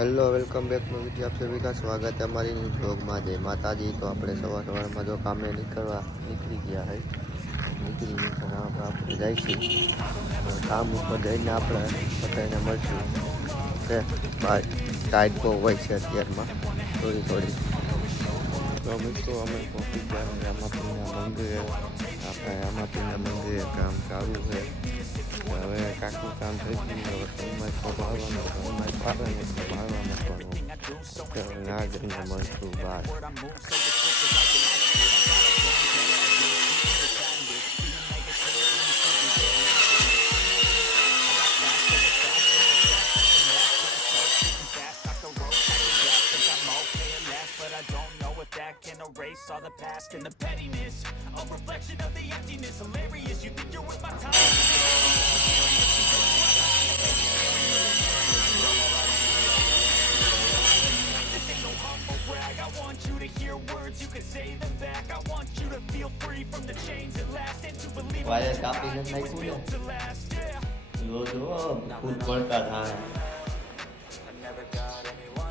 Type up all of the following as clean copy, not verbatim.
Hello welcome back में विद्या आप सभी का स्वागत है हमारी न्यू ब्लॉग में। जय माता जी। तो આપણે સવારમાં જો કામે નીકળી ગયા है નીકળી આપણે જાય છે કામ ઉપર જઈને આપણે બધાને મળશું કે બાય ટાઈટ બહુ હોય છે અત્યારમાં થોડી તો મિત્રો અમે પહોંચી ગયા રામાપીના મંદિરે આપણે રામાપીના મંદિરે કામ ચાલુ છે હવે કાકું કામ થઈ ગયું હવે મારવાનું ના જઈને મળશું બાર Erase all the past and the pettiness, a reflection of the emptiness. Hilarious, you think you're with my time. This ain't no humble brag. I want you to hear words, you can say them back. I want you to feel free from the chains that last and to believe in the કાપી it's નાખ્યું built to last. Yeah. જો ફૂલ પડતા થાય I never got anyone.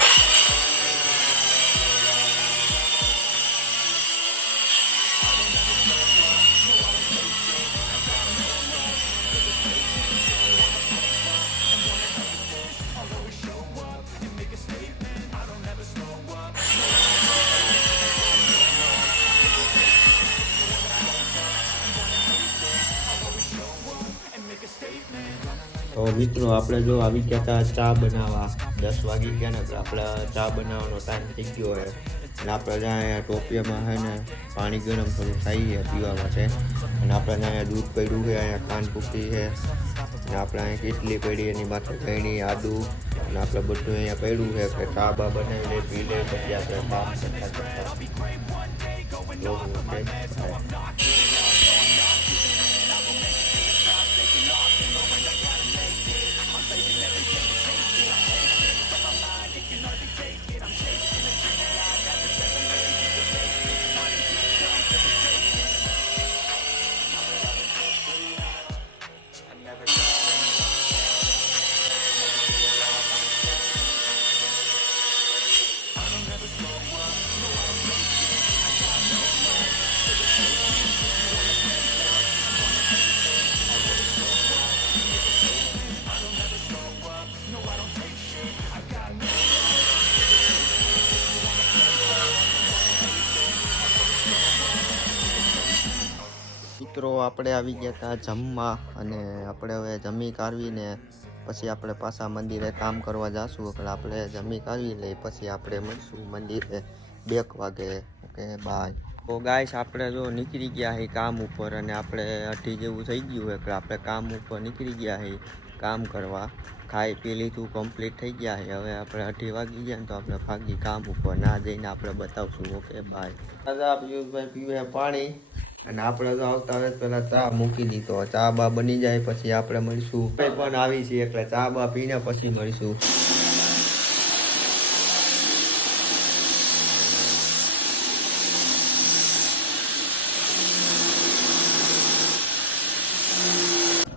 તો મિત્રો આપણે જો આવી ગયા હતા ચા બનાવવા 10 વાગી ગયા ને આપણે ચા બનાવવાનો ટાઈમ થઈ ગયો છે અને આપણે ત્યાં ટોપિયામાં છે ને પાણી ગરમ થોડું થાય છે પીવામાં છે અને આપણે ત્યાં દૂધ પડ્યું છે અહીંયા ખાંડ પૂકી છે અને આપણે અહીંયા કેટલી પડી એની માથે ગયણી આદુ અને આપણે બધું અહીંયા પડ્યું છે કે ચા બા બનાવી લે પી લે પછી આપણે કામ મિત્રો આપણે આવી ગયા હતા જમવા અને આપણે હવે જમી કાઢવીને પછી આપણે પાછા મંદિરે કામ કરવા જાશું એટલે આપણે જમી કાઢવી લઈ પછી આપણે મળશું મંદિરે 2 વાગે ઓકે બાય। તો ગાઈસ આપણે જો નીકળી ગયા છે કામ ઉપર અને આપણે 8 જેવું થઈ ગયું એટલે આપણે કામ ઉપર નીકળી ગયા છે કામ કરવા ખાઈ પી લીધું કમ્પ્લીટ થઈ ગયા છે હવે આપણે 8 વાગી ગયા ને તો આપણે ભાગી કામ ઉપર ના જઈને આપણે બતાવશું ઓકે બાય। દાદા પિયુષભાઈ પીવે પાણી અને આપણે તો આવતા હવે પેલા ચા મૂકી દીધો ચા બા બની જાય પછી આપણે મળીશું કઈ પણ આવી છીએ એટલે ચા બા પીને પછી મળીશું।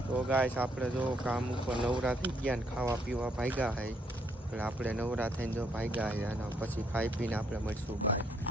તો ગાઈસ આપણે જો કામ ઉપર નવરા થઈ ગયા ને ખાવા પીવા ભાગ્યા છે એટલે આપણે નવરા થઈને જો ભાગ્યા છે અને પછી ખાઈ પીને આપણે મળીશું બાય।